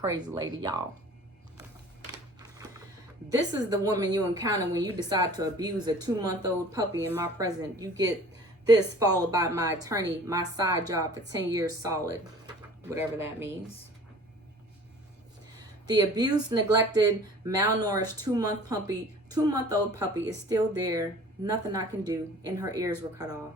Crazy lady, y'all. This is the woman you encounter when you decide to abuse a 2-month-old puppy in my presence. You get this followed by my attorney, my side job for 10 years solid. Whatever that means. The abused, neglected, malnourished 2-month-old puppy is still there. Nothing I can do. And her ears were cut off.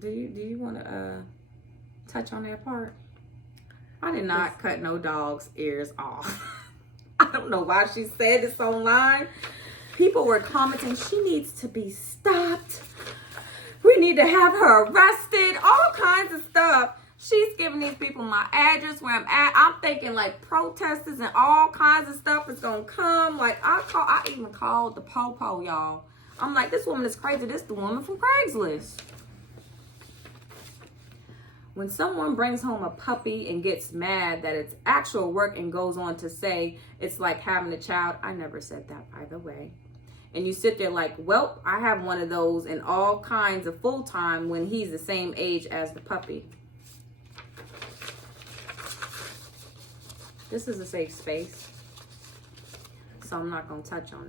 Do you want to touch on that part? I did not cut no dog's ears off. I don't know why she said this online. People were commenting, she needs to be stopped. We need to have her arrested. All kinds of stuff. She's giving these people my address where I'm at. I'm thinking like protesters and all kinds of stuff is gonna come. Like I even called the po-po, y'all. I'm like, this woman is crazy. This is the woman from Craigslist. When someone brings home a puppy and gets mad that it's actual work and goes on to say it's like having a child, I never said that, by the way. And you sit there like, well, I have one of those and all kinds of full-time when he's the same age as the puppy. This is a safe space, so I'm not going to touch on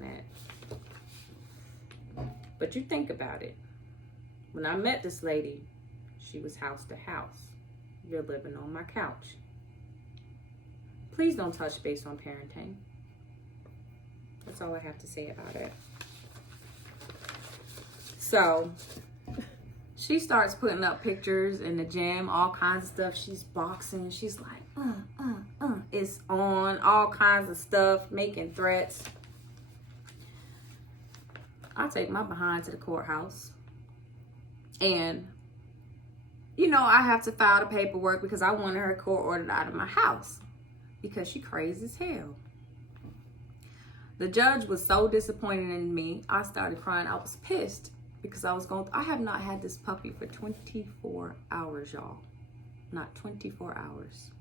that. But you think about it. When I met this lady, she was house to house. You're living on my couch. Please don't touch base on parenting. That's all I have to say about it. So, she starts putting up pictures in the gym, all kinds of stuff. She's boxing. She's like, it's on, all kinds of stuff, making threats. I take my behind to the courthouse. And, you know, I have to file the paperwork because I wanted her court ordered out of my house because she crazy as hell. The judge was so disappointed in me. I started crying. I was pissed because I have not had this puppy for 24 hours, y'all. Not 24 hours.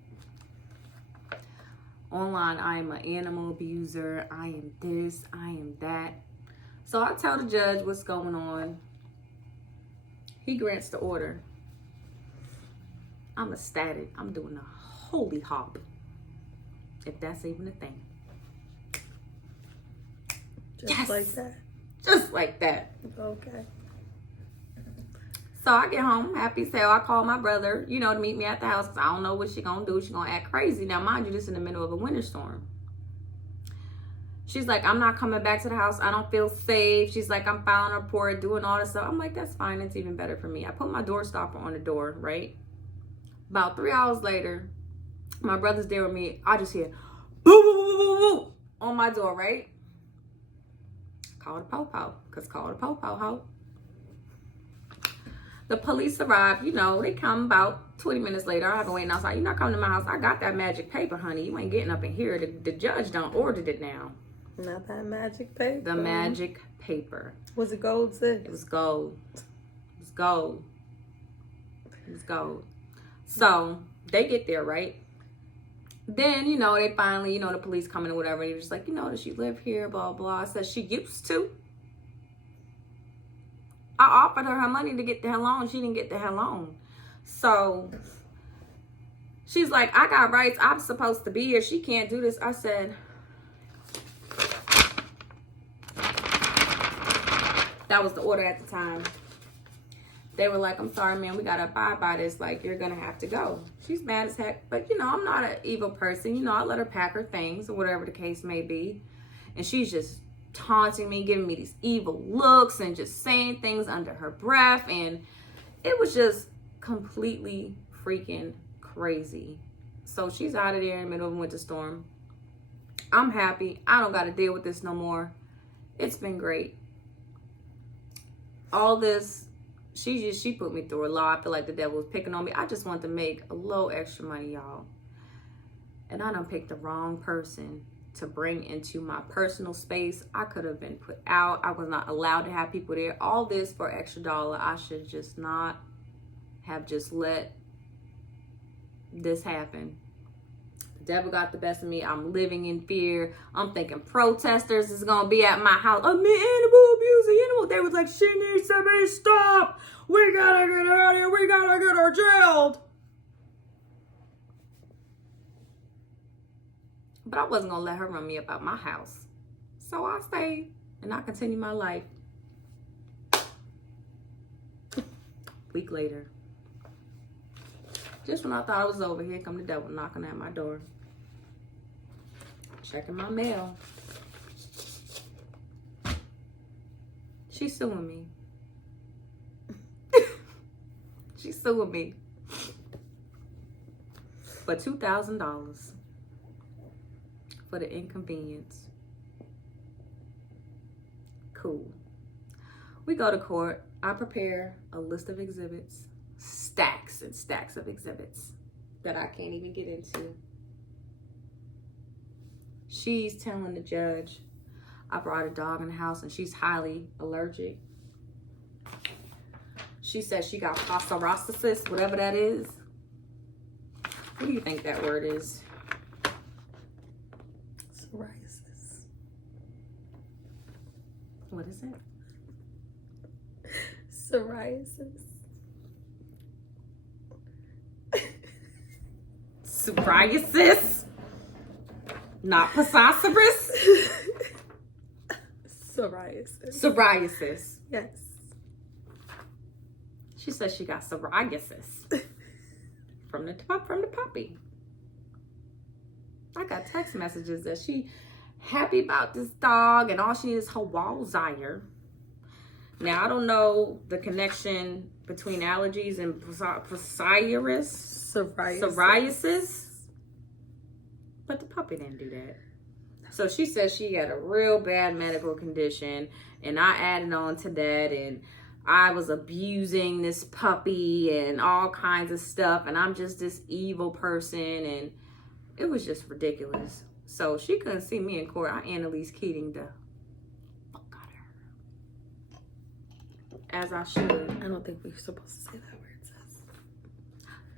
Online, I am an animal abuser. I am this, I am that. So I tell the judge what's going on. He grants the order. I'm ecstatic. I'm doing a holy hop. If that's even a thing. Just like that. Just like that. Okay. So I get home, happy as hell. I call my brother, you know, to meet me at the house because I don't know what she gonna do. She gonna act crazy. Now, mind you, this in the middle of a winter storm. She's like, I'm not coming back to the house. I don't feel safe. She's like, I'm filing a report, doing all this stuff. I'm like, that's fine. It's even better for me. I put my door stopper on the door, right? About 3 hours later, my brother's there with me. I just hear, boo, boo, boo, boo, boo, on my door, right? Call the po-po, because call the po-po, ho. The police arrive, you know, they come about 20 minutes later. I've been waiting outside. You're not coming to my house. I got that magic paper, honey. You ain't getting up in here. The judge done ordered it now. Not that magic paper. The magic paper. Was it gold, sis? It was gold. It was gold. It was gold. So, they get there, right? Then, you know, they finally, you know, the police come in or whatever. They're just like, you know, does she live here, blah, blah. I said, she used to. I offered her money to get the hell on. She didn't get the hell on. So, she's like, I got rights. I'm supposed to be here. She can't do this. I said, that was the order at the time. They were like, I'm sorry, man, we got to abide by this. Like, you're going to have to go. She's mad as heck. But, you know, I'm not an evil person. You know, I let her pack her things or whatever the case may be. And she's just taunting me, giving me these evil looks and just saying things under her breath. And it was just completely freaking crazy. So she's out of there in the middle of a winter storm. I'm happy. I don't got to deal with this no more. It's been great. All this, she put me through a lot. I feel like the devil was picking on me. I just wanted to make a little extra money, y'all. And I done picked the wrong person to bring into my personal space. I could have been put out. I was not allowed to have people there. All this for extra dollar. I should just not have just let this happen. Devil got the best of me. I'm living in fear. I'm thinking protesters is gonna be at my house. Animal abusing animal. They was like, she needs to be stopped. We gotta get her out of here. We gotta get her jailed. But I wasn't gonna let her run me up out my house. So I stayed and I continued my life. Week later, just when I thought it was over, here come the devil knocking at my door. Checking my mail. She's suing me. She's suing me for $2,000 for the inconvenience. Cool. We go to court. I prepare a list of exhibits, stacks and stacks of exhibits that I can't even get into. She's telling the judge I brought a dog in the house and she's highly allergic. She says she got psoriasis, whatever that is. What do you think that word is? Psoriasis. What is it? Psoriasis. Psoriasis? Not psoriasis? Psoriasis. Psoriasis. Yes. She says she got psoriasis from the puppy. I got text messages that she happy about this dog and all she needs is her Walzire. Now, I don't know the connection between allergies and psoriasis, but the puppy didn't do that. So she says she had a real bad medical condition, and I added on to that, and I was abusing this puppy and all kinds of stuff, and I'm just this evil person, and it was just ridiculous. So she couldn't see me in court. I Annalise Keating the fuck out of her. As I should. I don't think we're supposed to say that word, sis.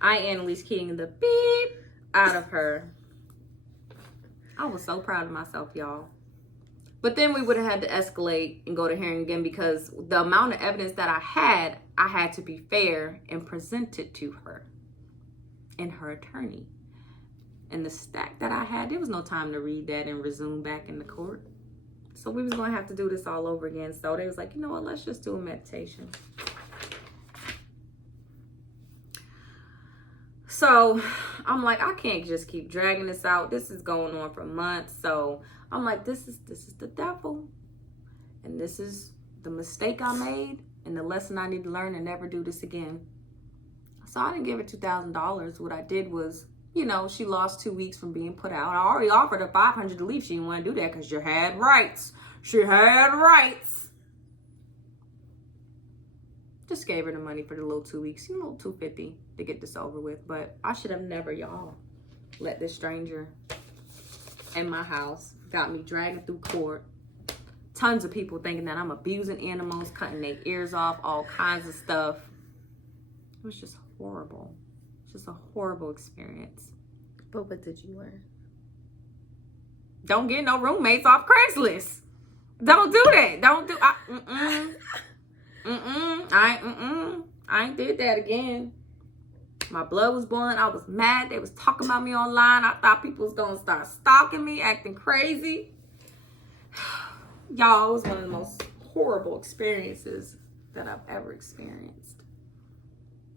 I Annalise Keating the beep out of her. I was so proud of myself, y'all. But then we would have had to escalate and go to hearing again because the amount of evidence that I had to be fair and present it to her and her attorney. And the stack that I had, there was no time to read that and resume back in the court. So we was going to have to do this all over again. So they was like, you know what, let's just do a meditation. So I'm like, I can't just keep dragging this out. This is going on for months. So I'm like, this is the devil. And this is the mistake I made and the lesson I need to learn and never do this again. So I didn't give her $2,000. What I did was, you know, she lost 2 weeks from being put out. I already offered her $500 to leave. She didn't want to do that because she had rights. She had rights. Just gave her the money for the little 2 weeks, you know, $250 to get this over with. But I should have never, y'all, let this stranger in my house got me dragging through court. Tons of people thinking that I'm abusing animals, cutting their ears off, all kinds of stuff. It was just horrible. Just a horrible experience. But what did you learn? Don't get no roommates off Craigslist. Don't do that. Don't do. I ain't did that again. My blood was boiling. I was mad. They was talking about me online. I thought people was gonna start stalking me, acting crazy. Y'all, it was one of the most horrible experiences that I've ever experienced.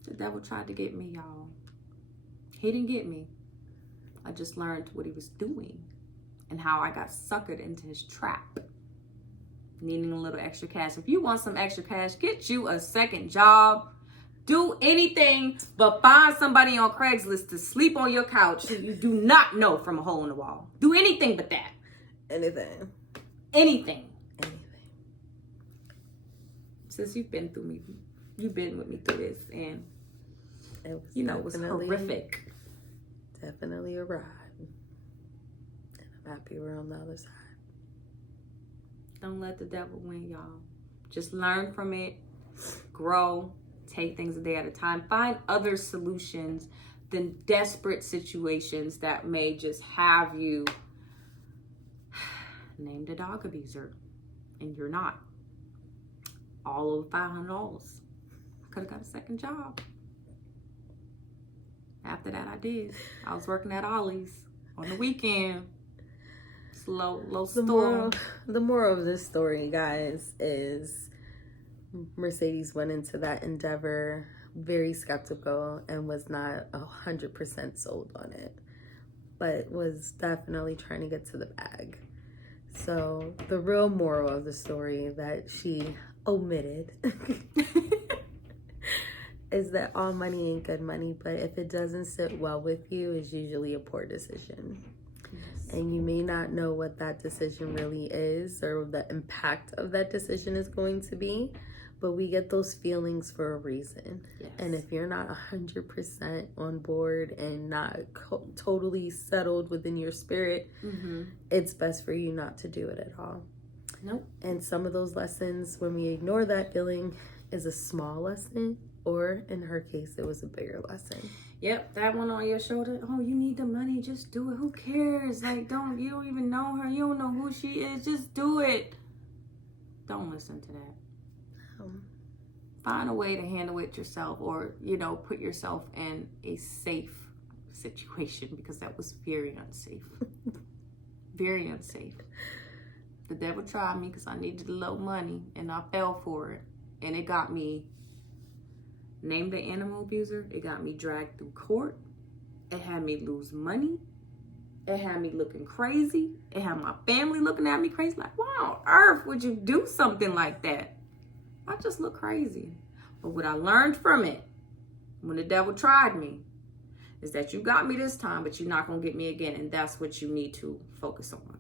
The devil tried to get me, y'all. He didn't get me. I just learned what he was doing and how I got suckered into his trap. Needing a little extra cash. If you want some extra cash, get you a second job. Do anything but find somebody on Craigslist to sleep on your couch who you do not know from a hole in the wall. Do anything but that. Anything. Anything. Since you've been with me through this, and it was horrific. Definitely a ride. And I'm happy we're on the other side. Don't let the devil win, y'all. Just learn from it, grow, take things a day at a time, find other solutions the desperate situations that may just have you named a dog abuser, and you're not. All over $500. I could have got a second job. After that, I did. I was working at Ollie's on the weekend. It's low storm. The moral of this story, guys, is Mercedes went into that endeavor very skeptical and was not 100% sold on it, but was definitely trying to get to the bag. So the real moral of the story that she omitted is that all money ain't good money, but if it doesn't sit well with you, it's usually a poor decision. Yes. And you may not know what that decision really is or the impact of that decision is going to be, but we get those feelings for a reason. Yes. And if you're not 100% on board and not totally settled within your spirit, it's best for you not to do it at all. Nope. And some of those lessons, when we ignore that feeling, is a small lesson, or in her case, it was a bigger lesson. Yep, that one on your shoulder. Oh, you need the money, just do it. Who cares? Like, you don't even know her. You don't know who she is. Just do it. Don't listen to that. Find a way to handle it yourself, or, put yourself in a safe situation, because that was very unsafe. Very unsafe. The devil tried me because I needed a little money, and I fell for it. And it got me named an animal abuser. It got me dragged through court. It had me lose money. It had me looking crazy. It had my family looking at me crazy. Like, why on earth would you do something like that? I just look crazy. But what I learned from it, when the devil tried me, is that you got me this time, but you're not going to get me again. And that's what you need to focus on.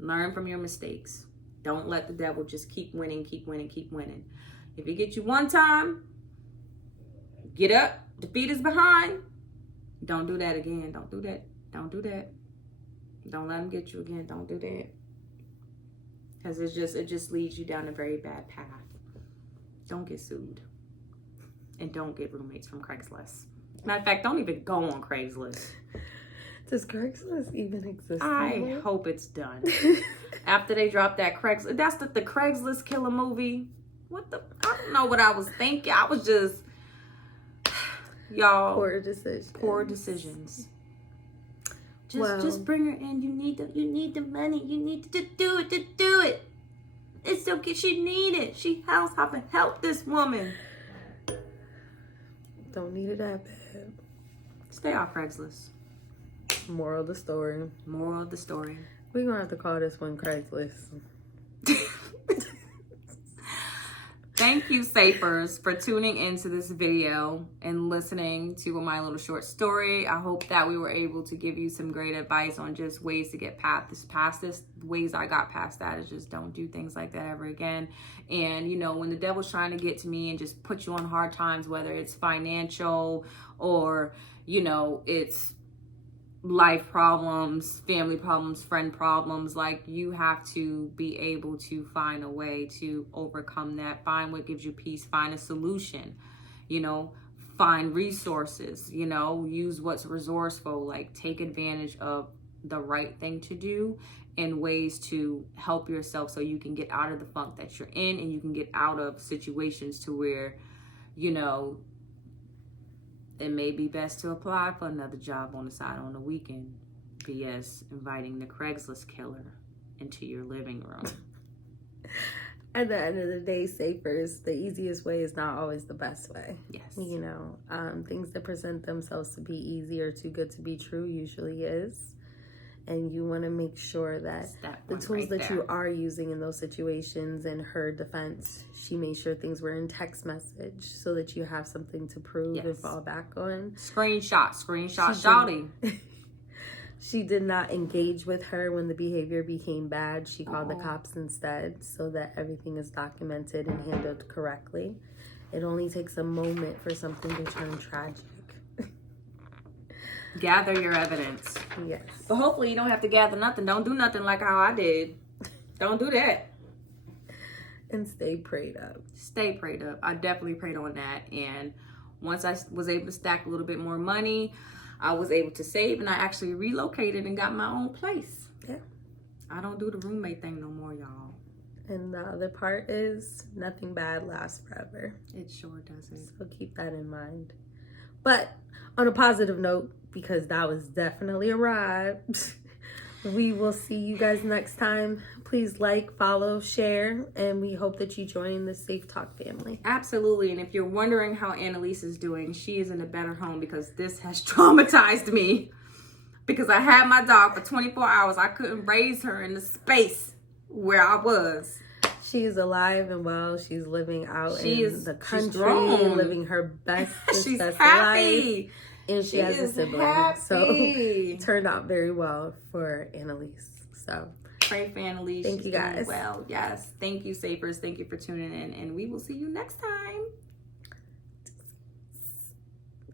Learn from your mistakes. Don't let the devil just keep winning, keep winning, keep winning. If he gets you one time, get up. Defeat is behind. Don't do that again. Don't do that. Don't do that. Don't let him get you again. Don't do that. Because it just leads you down a very bad path. Don't get sued. And don't get roommates from Craigslist. Matter of fact, don't even go on Craigslist. Does Craigslist even exist? I hope it's done. After they dropped that Craigslist, that's the Craigslist killer movie. I don't know what I was thinking. I was just, y'all. Poor decisions. Just bring her in. You need the money. You need to do it. It's okay. She need it. She has to help this woman. Don't need it that bad. Stay off Craigslist. Moral of the story. Moral of the story. We're going to have to call this one Craigslist. Thank you, Sapers, for tuning into this video and listening to my little short story. I hope that we were able to give you some great advice on just ways to get past this. Ways I got past that is just don't do things like that ever again. And, when the devil's trying to get to me and just put you on hard times, whether it's financial or, it's life problems, family problems, friend problems, like you have to be able to find a way to overcome that. Find what gives you peace, find a solution, find resources, use what's resourceful, like take advantage of the right thing to do and ways to help yourself so you can get out of the funk that you're in, and you can get out of situations to where, it may be best to apply for another job on the side on the weekend. BS inviting the Craigslist killer into your living room. At the end of the day, Sapers, the easiest way is not always the best way. Yes. Things that present themselves to be easy or too good to be true usually is. And you want to make sure that the tools that you are using in those situations, in her defense, she made sure things were in text message so that you have something to prove and fall back on. Screenshot shouting. She did not engage with her when the behavior became bad. She called the cops instead so that everything is documented and handled correctly. It only takes a moment for something to turn tragic. Gather your evidence. Yes. But hopefully you don't have to gather nothing. Don't do nothing like how I did. Don't do that. And stay prayed up. Stay prayed up. I definitely prayed on that. And Once I was able to stack a little bit more money, I was able to save, and I actually relocated and got my own place. Yeah. I don't do the roommate thing no more, y'all. And the other part is nothing bad lasts forever. It sure doesn't. So keep that in mind. But on a positive note, because that was definitely a ride, we will see you guys next time. Please like, follow, share, and we hope that you join the Safe Talk family. Absolutely. And if you're wondering how Annalise is doing, she is in a better home because this has traumatized me. Because I had my dog for 24 hours. I couldn't raise her in the space where I was. She's alive and well. She's living out in the country, living her best happy. Life. And she has a sibling. Happy. So it turned out very well for Annalise. So pray for Annalise. Thank you guys. Well, yes. Thank you, Safers. Thank you for tuning in. And we will see you next time.